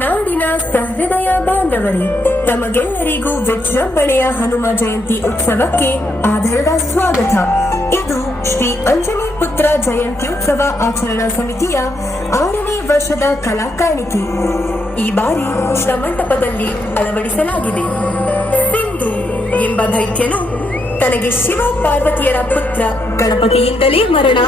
ನಾಡಿನ ಸಹೃದಯ ಬಾಂಧವರೇ, ತಮಗೆಲ್ಲರಿಗೂ ವಿಜೃಂಭಣೆಯ ಹನುಮ ಜಯಂತಿ ಉತ್ಸವಕ್ಕೆ ಆಧಾರದ ಸ್ವಾಗತ. ಇದು ಶ್ರೀ ಅಂಜನಿ ಪುತ್ರ ಜಯಂತ್ಯುತ್ಸವ ಆಚರಣಾ ಸಮಿತಿಯ 6ನೇ ವರ್ಷದ ಕಲಾಕಾಣಿಕೆ. ಈ ಬಾರಿ ಶ್ರಮಂಟಪದಲ್ಲಿ ಅಳವಡಿಸಲಾಗಿದೆ. ಸಿಂಧು ಎಂಬ ದೈತ್ಯನು ತನಗೆ ಶಿವ ಪಾರ್ವತಿಯರ ಪುತ್ರ ಗಣಪತಿಯಿಂದಲೇ ಮರಣ